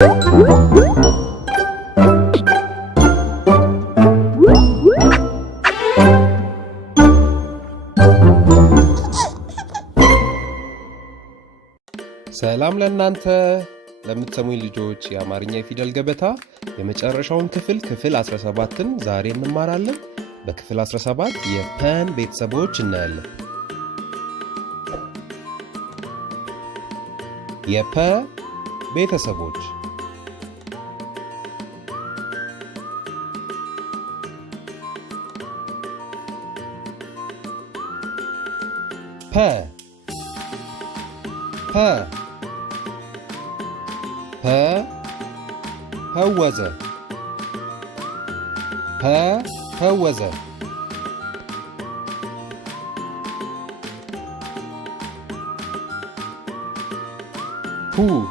ሰላም ለእናንተ ለምትሰሙኝ ልጆች የአማርኛ ፊደል ገበታ የመጨረሻውን ክፍል 17ን ዛሬ እንማራለን። በክፍል 17 የፐን ቤተሰቦች እናያለን። የፐ ቤተሰቦች ፐ ፈወዘ ፈወዘ ፑል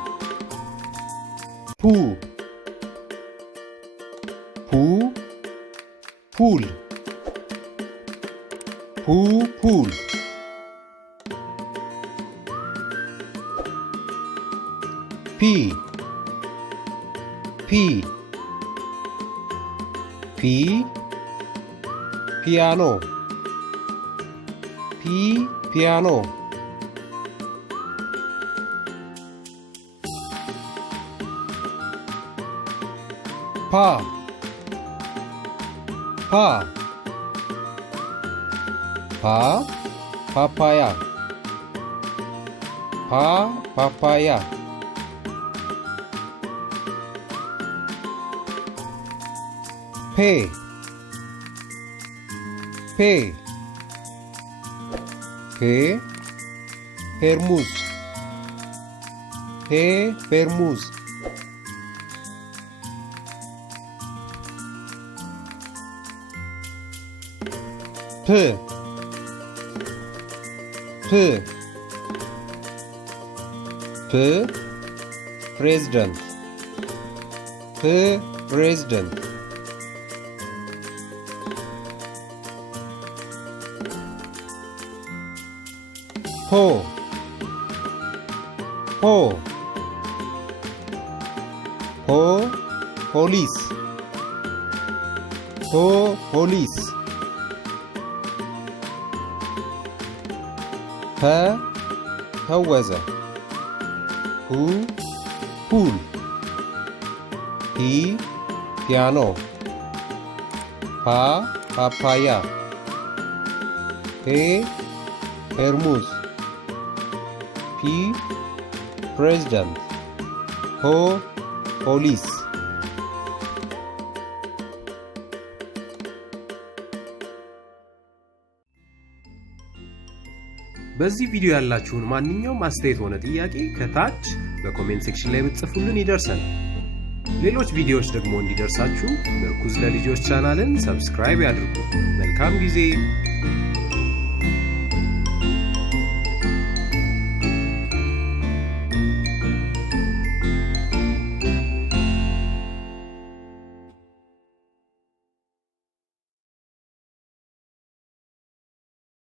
ፒያኖ ፓፓያ ፔርሙዝ ፕሬዝዳንት ፖሊስ ፈወዘ ፑል ፒያኖ ፓፓያ ፔርሙዝ ፕሬዝዳንት ፖሊስ። በዚህ ቪዲዮ ያላችሁን ማንኛውም አስተያየት ሆነ ጥያቄ ከታች በኮሜንት ሴክሽን ላይ ብትጽፉልን ይደርሰናል። ሌሎች ቪዲዮዎች ደግሞ እንዲደርሳችሁ ምርኩዝ ለልጆች ቻናልን ሰብስክራይብ ያድርጉ። መልካም ጊዜ።